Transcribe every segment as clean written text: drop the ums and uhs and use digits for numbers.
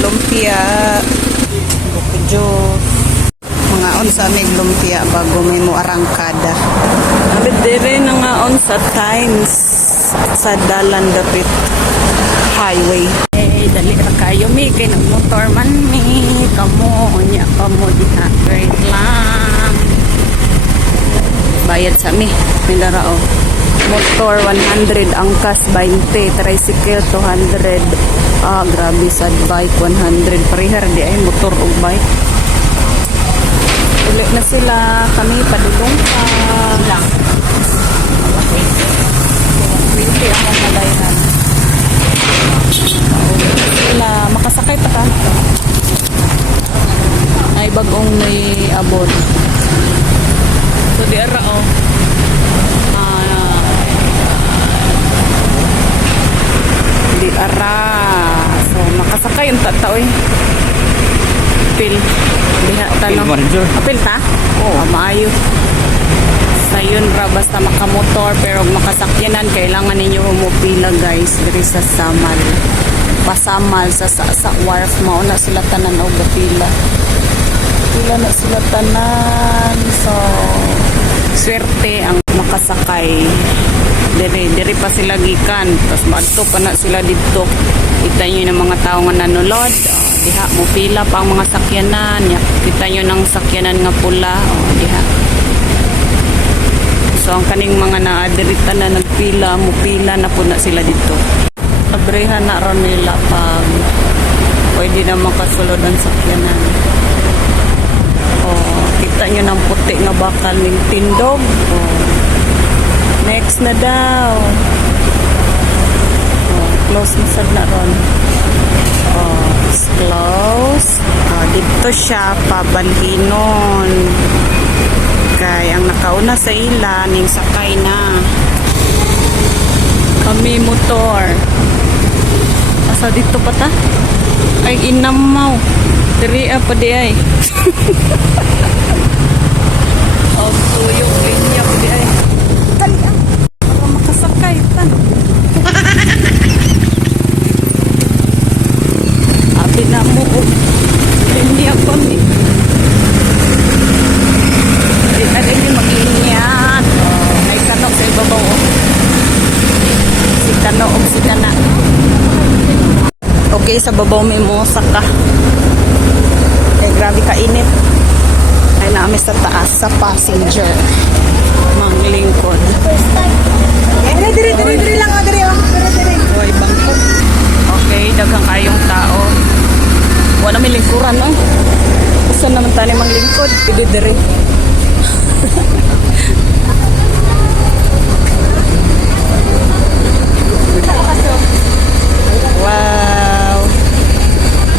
lumpia. Bukidyo. Mga on sa may lumpia bago may mo arangkada. Abit dire na nga on sa Times sa Dalan Dapit Highway. Dali ra kayo mi kay motor man mi kamo nya kamo diha great lang. Bayad sa mi mindarao. Motor 100, angkas 20, tricycle 200. Grabe sad bike 100. Parehar di ay motor ug bike. Uli na sila, kami padulong pa lang. 20 ang malayhan. Sila makasakay pa ka. Ay bagong may abon. So di ara oh. Di ara. So makasakay yung tataoy. Apil. Diha tanong. Apil ta? Oo. Maayo. Sa yun ra basta makamotor pero makasakyanan kailangan ninyo humupila guys diri sa Samal. Pasamal sa wharf mao na sila tanan og pila. Pila na sila tanan. So swerte ang makasakay. Diri pa sila gikan tapos madto pa na sila didto. Kita nyo ng mga tao nga nanulod. Diha mo pila pa ang mga sakyanan. Kita nyo ng sakyanan nga pula. Diha. So ang kaning mga naadirita na nagpila, mupila na po na sila dito. Abrehan na ron nila pag pwede na makasulod ang sakyanan. Kita nyo ng puti nga bakal ng tindog. Next na daw. Close na sad na ron. It's close. Dito siya pabalhinon. Kay ang nakauna sa ila ning sakay na kami motor asa dito pa ta ay inamaw diri pa di ay yung linya pa di ay tali para makasakay tan abi na mo linya pa mi ada ini mag-iingat. May kanok sa ibabaw. Si kanok o si kana. Okay, sa babaw may mosak ka. Eh, grabe ka init. Ay namin sa taas sa passenger. Manglingkod. Diri lang. Uy, bangko. Okay, daghang kayong tao. Wala may lingkuran, no? Gusto naman tayo manglingkod. Diri. Wow.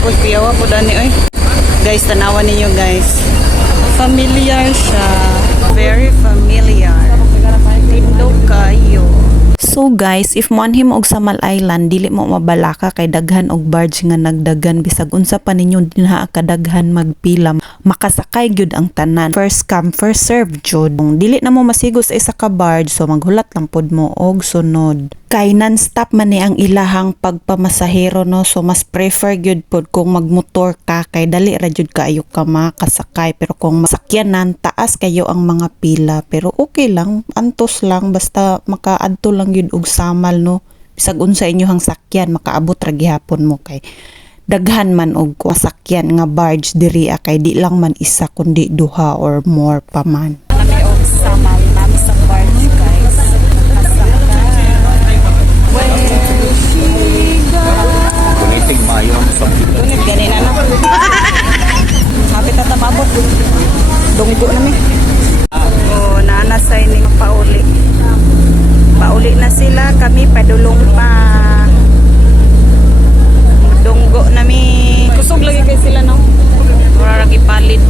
Uy, piyawa po dani oy. Guys, tanawan ninyo guys. Familiar siya. Very familiar. Tindog kayo. So guys, if manhim og Samal Island, dili mo mabalaka kay daghan og barge nga nagdagan bisag unsa pa ninyo dinha kadaghan magpila, makasakay gyud ang tanan. First come, first serve jud. Kung dili na mo masigo sa isa ka barge, so maghulat lang pod mo og sunod. Kay non-stop man ni ang ilahang pagpamasahero no, so mas prefer gyud pod kung magmotor ka kay dali ra jud kaayo ka makasakay. Pero kung masakyanan, taas kayo ang mga pila, pero okay lang, antos lang basta makaadto lang gyud og Samal no. Bisag unsa inyohang sakyan makaabot ra gihapon mo kay daghan man og sakyan nga barge diri kay di lang man isa kundi duha or more pa man. Kami og Samal nami sa barge guys. Kuliting mayong something. Tunit ganina na. Hapit na tamabot. Dunggo na mi. Naanasay ni pauli. Pauli na sila, kami padulong pa. Dunggo na mi. Kusog lagi kay sila no. Mura lagi palit.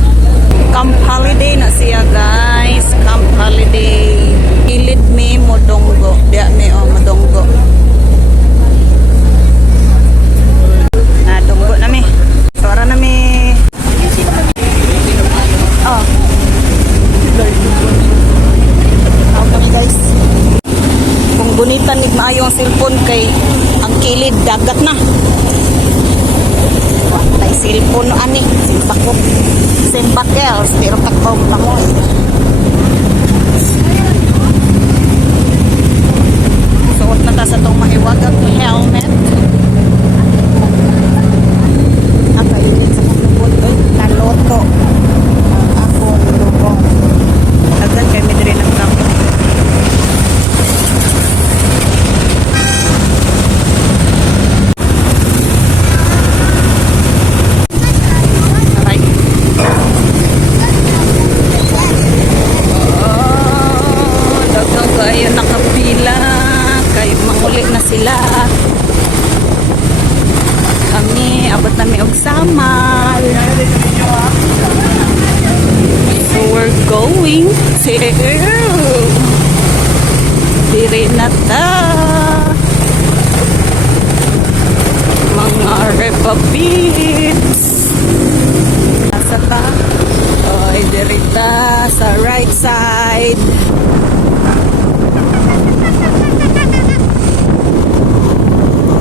Camp holiday na siya guys. Camp holiday. Kilid mi mo dunggo. Diya mi madunggo. Dunggo na mi. Suara na mi. Guys, kung gunitan ni maayo ang cellphone kay ang kilid dagat na. puno ani, simpakok. Simpakels, pero takbaw mamoy. Suot na ta sa itong mahiwagang helmet. Apa yun sa maglubot? Naloto. Ako, lubong. Agad kayo may dire ng kampo. Dagang kayo nakapila. Kayo manguli na sila. Kami, abot namin og samal. So we're going to dire na ta. Mga repapits. Nasa ta? Oy, dire ta sa right side.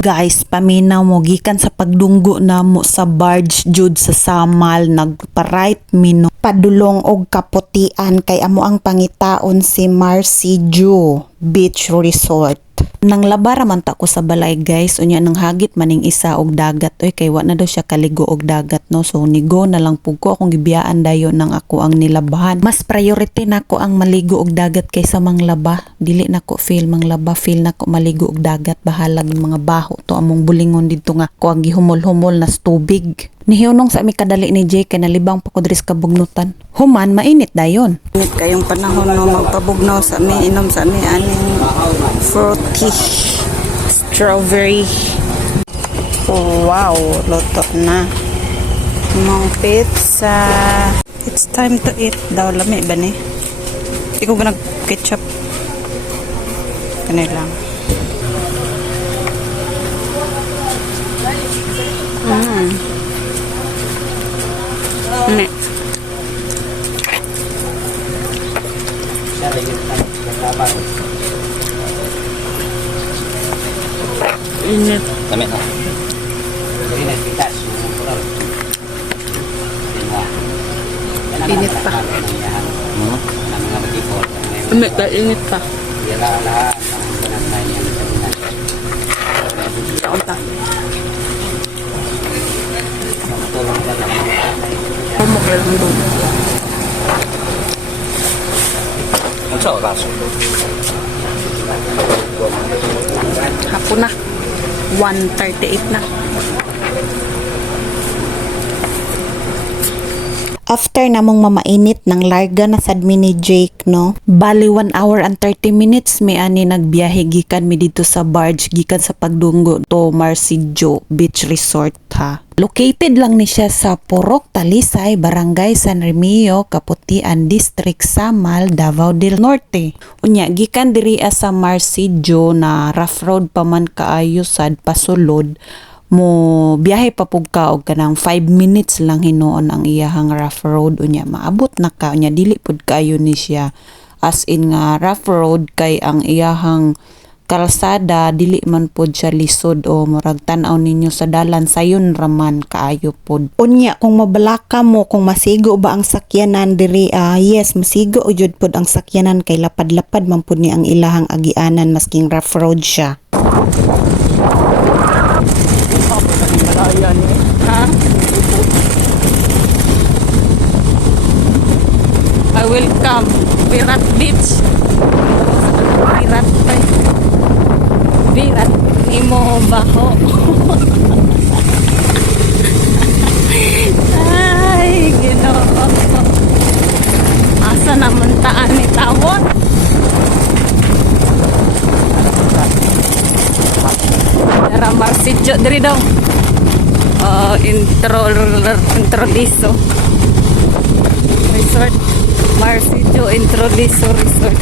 Guys, paminaw mo gikan sa pagdunggo namo sa barge jud sa Samal, nagpa-right mino padulong og kaputian kay amo ang pangitaon si Marsijo Beach Resort. Nang labara man ta ko sa balay guys, unya nang hagit maning isa og dagat oy kay wa na daw siya kaligo og dagat no. So nigo na lang pug ko akong gibiyaan dayon nang ako ang nilabahan. Mas priority nako ang maligo og dagat kaysa manglaba. Dili nako feel manglaba, feel nako maligo og dagat. Bahalag mga baho to among bulingon didto nga ko ang gihumol-humol na tubig. Nihunong sa mi kadali ni Jay kay nalibang pa ko diri sa kabugnutan. Human mainit dayon. Init kayong panahon no magpabugnaw sa mi inom sa mi aning fruity strawberry. Wow, luto na. Mga pizza. It's time to eat daw. Lami ba ni? Ikaw ba nag-ketchup? Kanil lang. Ne. Init. Dami na. Init pa. Init pa, init pa. Saan pa? Kumukil ang doon. Ang sa oras. Hapon na. 1:38 na. After namong mamainit ng larga na sad mi ni Jake no. Bali 1 hour and 30 minutes mi ani nagbiyahe gikan mi dito sa barge gikan sa pagdunggo to Marsijo Beach Resort ha. Located lang ni siya sa Purok Talisay, Barangay San Remio, Kaputian District, Samal, Davao del Norte. Unya gikan diri sa Marsijo na rough road pa man kaayo sad pasulod. Mo biyahe pa pug ka og kanang 5 minutes lang hinuon ang iyahang rough road unya maabot na ka unya dili pud kayo ni siya as in nga rough road kay ang iyahang kalsada dili man pud siya lisod o murag tan-aw ninyo sa dalan sayon raman kaayo pud unya kung mabalaka mo kung masigo ba ang sakyanan diri yes masigo jud pud ang sakyanan kay lapad-lapad man pud ni ang ilahang agianan masking rough road siya. Ayan eh. Ha? I will come. Virat Beach. Virat pa. Virat. Nimo baho. Ay, Ginoo. Asa naman taan ni tawon? Tara Marsijo diri daw. Introliso Resort Marsijo Introliso Resort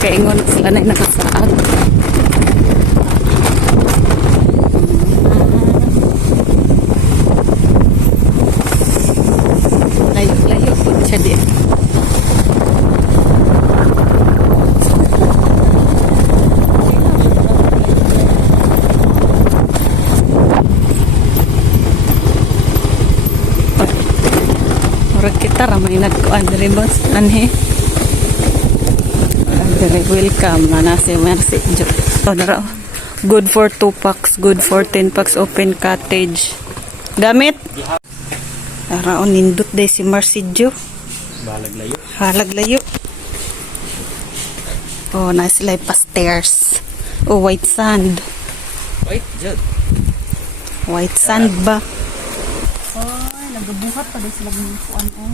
kaingon sila na nakasaad layo po siya di Tara, may nagkuan diri boss. Anhe. Diri, welcome. Manasi, merci. Oh, dara. Good for 2 packs. Good for 10 packs. Open cottage. Gamit. Tara, nindot day si Marcidio. Balag layo. Halag layo. Oh, nice life pa stairs. Oh, white sand. Wait, Jud. White sand ba? Ay, nagabuhat pa din sila ng kuan oh.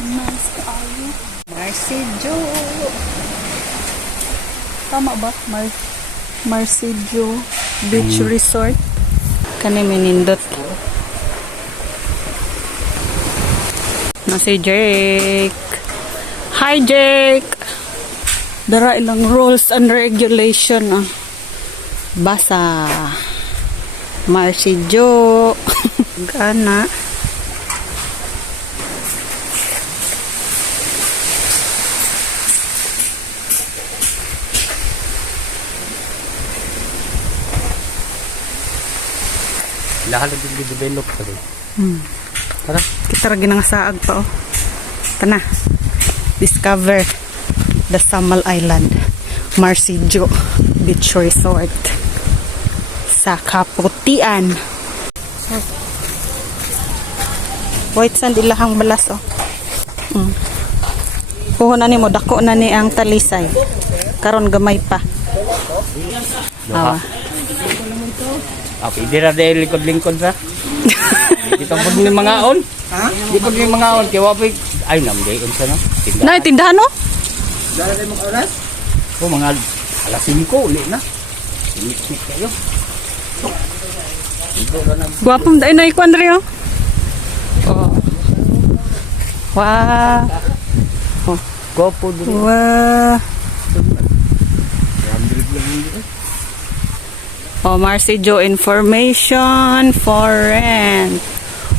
Nice kaayo. Marcidio. Tama ba? Marcidio Beach Resort. Kani minindot. Na si Jake. Hi Jake. Dara ilang rules and regulation ah. Basa. Marcidio. Gana. Lahat din develop pa rin. Tara. Kita ra ginangasaag pa oh. Tana. Discover the Samal Island Marcidio Beach Resort sa Kaputian. White sand ilahang balas oh. Kuha na ni mo dako na ni ang talisay. Karon gamay pa. Awa. Okay, di na dahil likod-lingkod sa. Dito po ni mga on. Ha? Di po ni mga on. Kaya wapig. Ay, namdayon sa no. Na tindahan no? Dala tayo mga oras? O, mga alas 5 ulit na. Sinik-sinik kayo. Guwapong dahil na ikuan rin oh. Oh. Wow. Oh. Gopo din. Wow. Oh, Marcidio information for rent.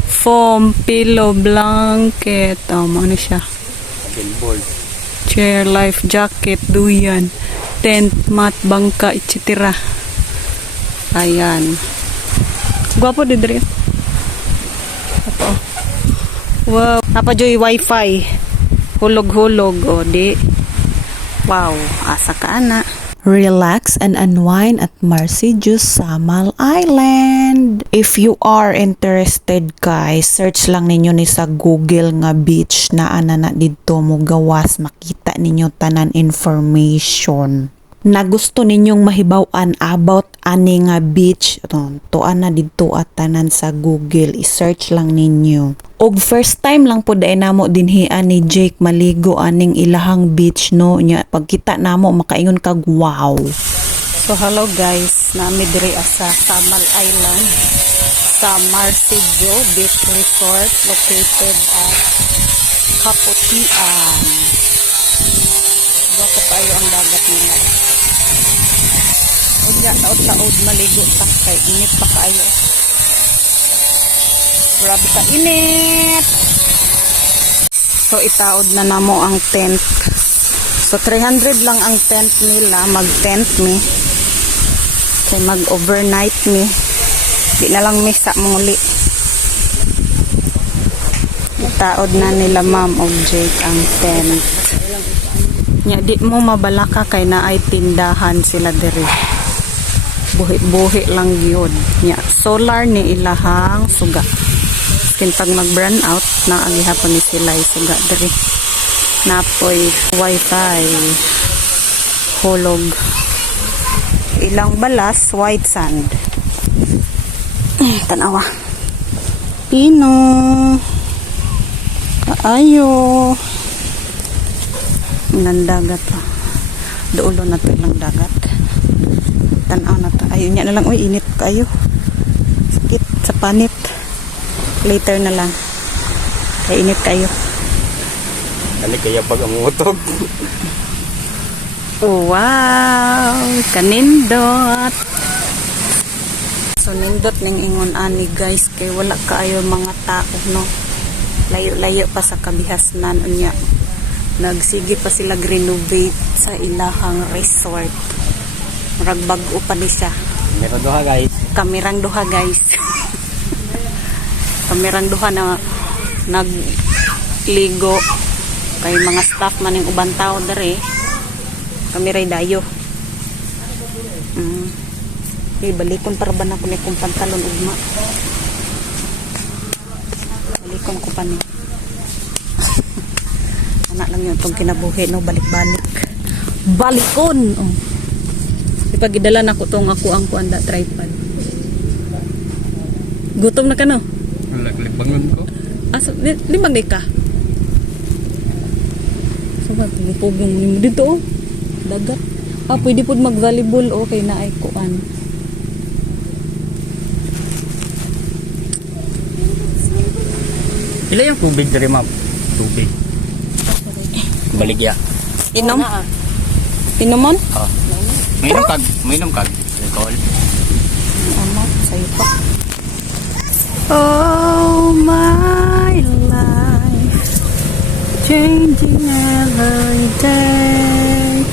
Foam, pillow, blanket. Oh, ano siya? Billboard. Chair, life jacket, duyan, tent, mat, bangka, etc. Ayan. Gwapo di diri. Apo. Wow. Apa joy wifi. Hulog-hulog. O di. Wow. Asa ka na. Relax and unwind at Marcidio Samal Island. If you are interested guys, search lang ninyo ni sa Google nga beach na ana didto mo gawas, makita ninyo tanan information. Na gusto ninyong mahibaw-an about ani nga beach, tuan na didto at tanan sa Google, i-search lang ninyo. Og first time lang po dai namo dinhian ni Jake maligo aning ilahang beach no nya pagkita namo makaingon kag wow. So hello guys, nami diri sa Samal Island sa Marcidio Beach Resort located at Kaputian. Dako kayo ang dagat nila. Unya taod-taod maligo ta kay init pa kayo. Grabe ka init. So itaod na namo ang tent. So 300 lang ang tent nila, mag-tent me. Kay mag-overnight me. Di na lang misa muli. Itaod na nila Ma'am og Jake ang tent. Nya di mo mabalaka kay naay tindahan sila diri. Buhi-buhi lang gyud. Nya solar ni ilahang suga. Kin pag mag-burn out na agihapon ni sila suga diri. Napoy wifi. Hulog. Ilang balas white sand. Tanawa. Pino. Kaayo. Ilang dagat oh. Duulo na to ilang dagat. Tanaw na to. Ayun niya na lang. Uy, init kayo. Sakit sa panit. Later na lang. Kaya init kayo. Dali kaya pag ang utog. Wow! Kanindot! So, nindot ning ingon ani guys. Kay wala kaayo mga tao, no? Layo-layo pa sa kabihasnan. Unya. Nagsige pa sila renovate sa ilahang resort. Murag bag-o pa ni siya. Meron doha guys. Kamerang duha guys. Kamerang duha na nagligo. Kay mga staff man yung ubang tao dere. Kamiray dayo. Balikon para ba na ko ni kong pantalon ugma. Balikon ko pa ni. Anak lang yun itong kinabuhi, no? Balik-balik. Balikon! Oh. Ipagidala na ko itong ako ang kuanda tripod. Gutom na ka, no? Laglibangon ko. So, limang day ka? So, pugong mo dito, oh. Dagat. Pwede po mag-volleyball, okay na ay kuan. Ila yung tubig dari ma'am? Tubig. Baligya. Inom? Inomon? Oh. May inom kag. Alcohol. Ano? Sa'yo pa. Oh, my life changing every day.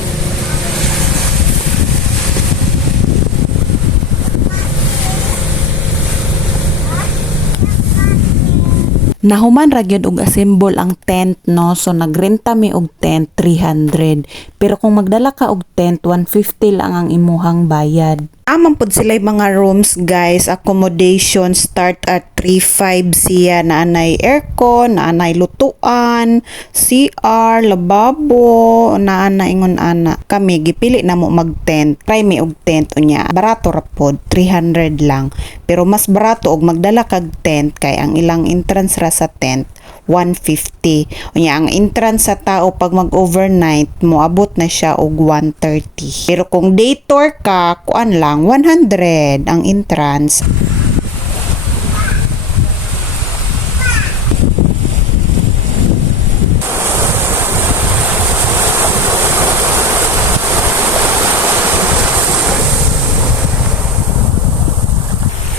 Nahuman ra gyud og assemble ang tent, no? So nagrenta mi og tent 300. Pero kung magdala ka og tent 150 lang ang imuhang bayad. Amang pod sila mga rooms, guys. Accommodation start at 3.5 siya. Naanay aircon, naanay lutuan, CR, lababo, naanay ingon ana. Kami gipili na mo mag-tent. Try mi og tent unya. Barato ra pod, 300 lang. Pero mas barato og magdala kag tent kay ang ilang entrance ra sa tent 150. Unya ang entrance sa tao pag mag-overnight moabot na siya og 130. Pero kung day tour ka, kuan lang 100 ang entrance.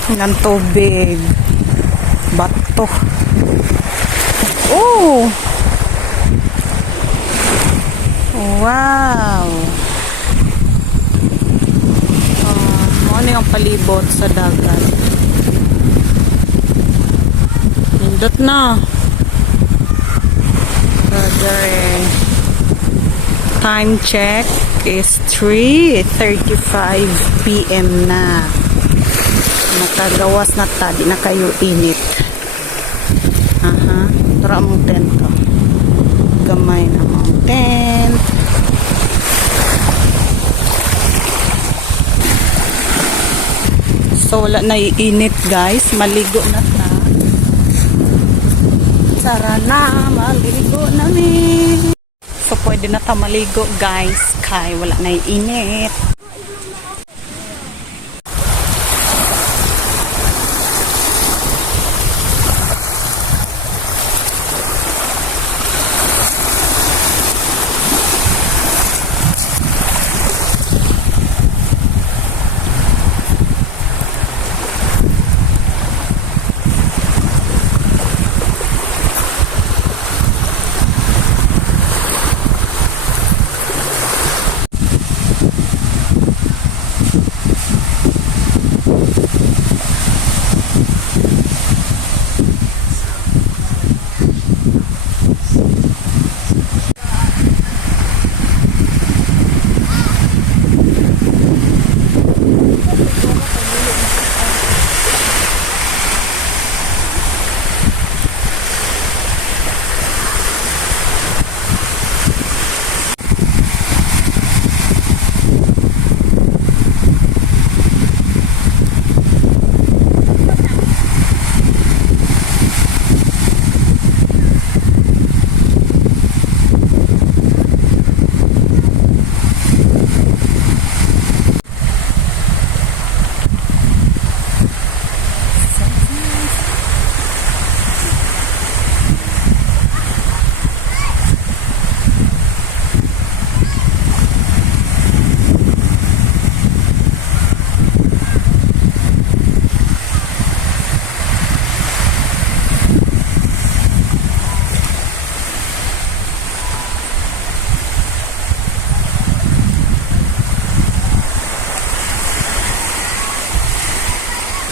Ng tubig. Bato. Oh! Wow! Ano yung palibot sa dagat? Nindot na. Brother. Time check is 3:35 PM na. Nakagawas na ta, di na kayo init. Aha, tara mong tent ko. Gamay na mong tent. So wala na iinit, guys, maligo na ta. Tara na, maligo na mi. So pwede na ta maligo, guys, kay wala na iinit.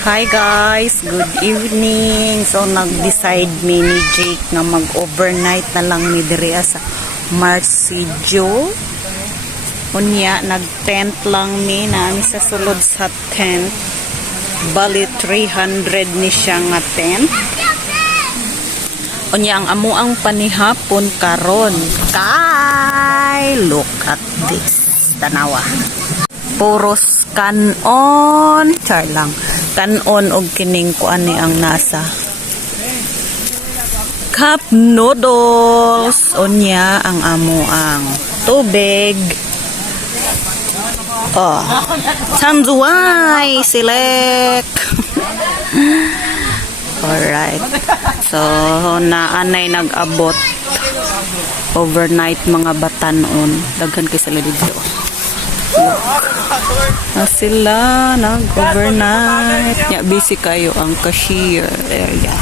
Hi guys, good evening. So nag-decide mi ni Jake nga mag-overnight na lang mi diri sa Marsijo. Unya nag-tent lang mi na mi sa sulod sa tent. Bali 300 ni siya nga tent. Unya ang amuang panihapon karon. Kay look at this. Tanawa. Puros kanon. Char lang. Kanon og kining kuan ni ang nasa cup noodles. Unya ang amuang tubig. Oh. Sanzuay silek. Alright. So naanay nag-abot overnight mga batanon. Daghan kay sila dito. Na sila nag-overnight. Yeah, busy kayo ang cashier area.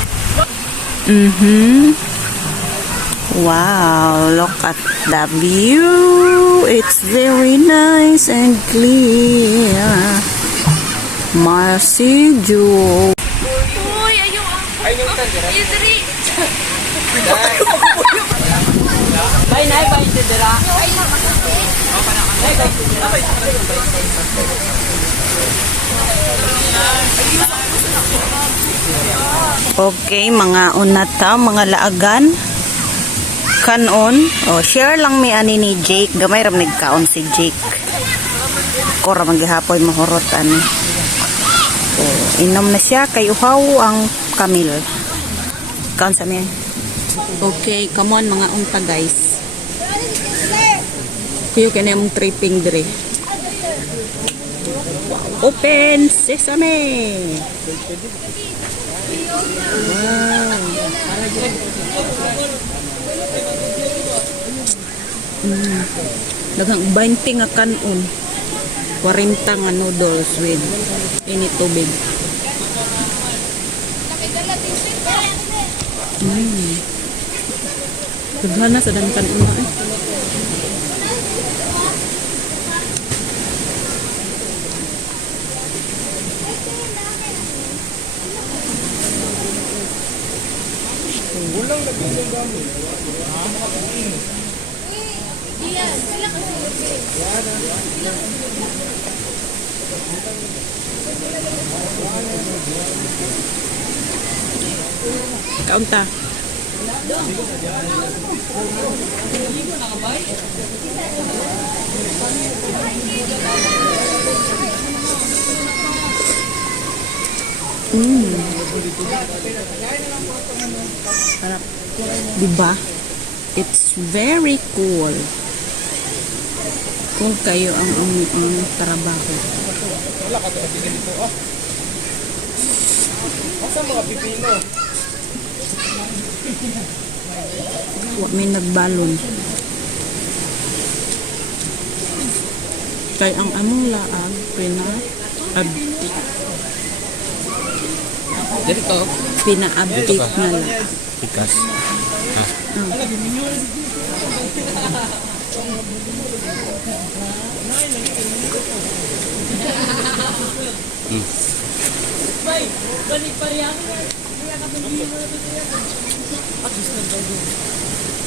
Wow, look at the view. It's very nice and clear. Marsijo. Uy, ayo Idri. Bye na, bye dira. Okay, mga unata, mga laagan. Kanon. Oh, share lang mi ani ni Jake. Gamay ram nagkaon si Jake. Kora maghihapoy mahurot ani. Oh, inom na siya kay uhaw ang Camille. Kaon sa mi. Okay, come on mga unta guys. Kuyo kaya mong tripping dire. Open sesame. Wow. Daghang 20 nga kanon. 40 nga noodles with init tubig. Daghan na sa dan kanon na eh. Kaunta. Sarap. Diba? It's very cool. Kung kayo ang trabaho. Wala ka ito dito ah. Asa mga pipino? Huwag may nagbalon. Kay ang among laag pina-abdik. Dito. Pina-abdik na lang. Pikas.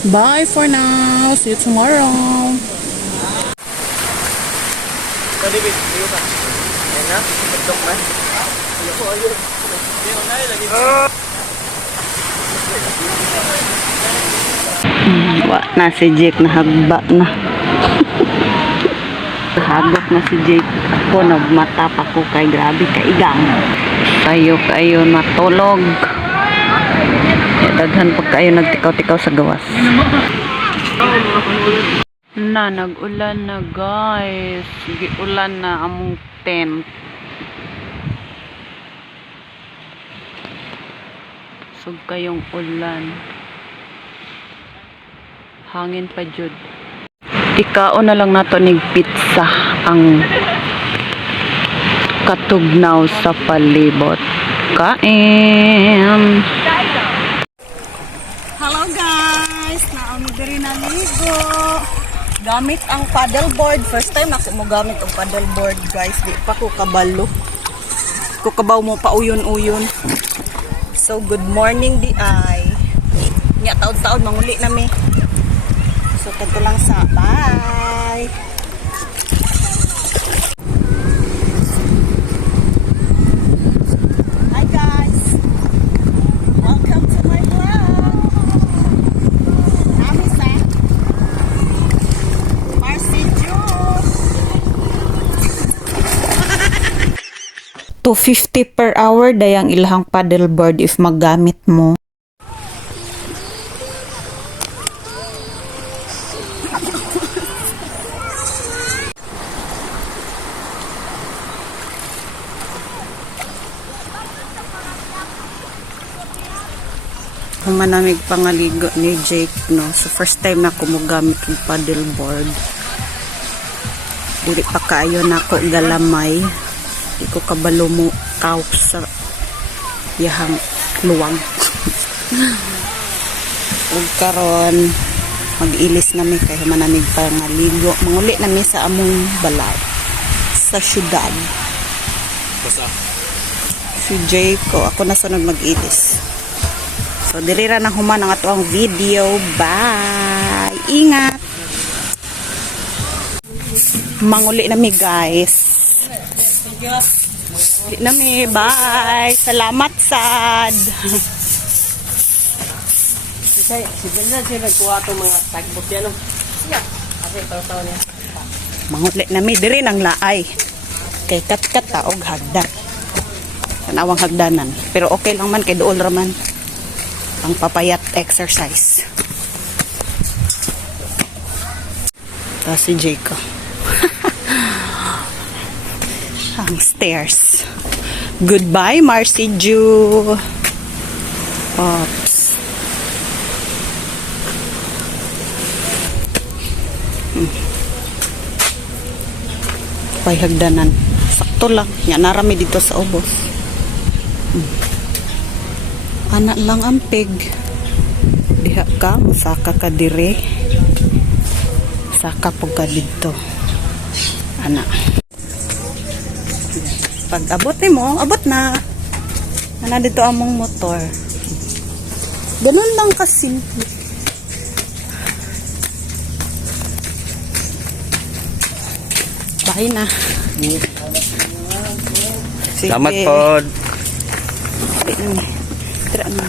Bye for now. See you tomorrow. Wa na si Jake na hagba na. Hagok na si Jake. Ako nagmata pa ko kay grabe kaigang. Kayo natulog. Daghan pa kayo nagtikaw-tikaw sa gawas. Na nag-ulan na guys. Giulan na among tent. Sug kayong ulan. Hangin pa jud. Ikaon na lang nato nig pizza ang katugnaw sa palibot. Kain. Hello guys, naami diri na ligo. Gamit ang paddleboard. First time ako mo gamit ang paddleboard guys. Di pa ko kabalo. Kukabaw mo pa uyon-uyon. So, good morning di ay. Nga taon-taon manguli nami. So, kanto lang sa bye. Hi guys. Welcome to my vlog. Nami sa Marcy June. 250 per hour dayang ilahang paddleboard if maggamit mo. Humanamig pangaligo ni Jake, no? So, first time na ako mogamit ng paddleboard. Dili pa kaayo na ako galamay. Di ko kabalo mo kaw sa yahang luwag. Ug karon mag-ilis nami kay humanamig pangaligo. Manguli nami sa among balay sa syudad. Si Jake, ako na sunod mag-ilis. So, diri ra na human ang ato ang video. Bye! Ingat! Manguli na mi, guys. Manguli na mi. Bye! Salamat, sad! Si Bernard siya nagkuha itong mga tagbot yan. Kasi taw-taw niya. Manguli na mi. Diri nang laay. Kay kat-kat taog hagdan. Kanawang hagdanan. Pero okay lang man kay dool raman. Ang papayat exercise. Ito si Jacob. Ang stairs. Goodbye, Marcy Ju. Oops. Pay hagdanan. Sakto lang. Yan narami dito sa ubos. Anak lang ang pig. Diha ka, musaka ka dire. Saka po ka dito. Anak. Pag abot mo, abot na. Ana dito among motor. Ganun lang kasimple. Bahay na. Sige. Salamat po. Tira na.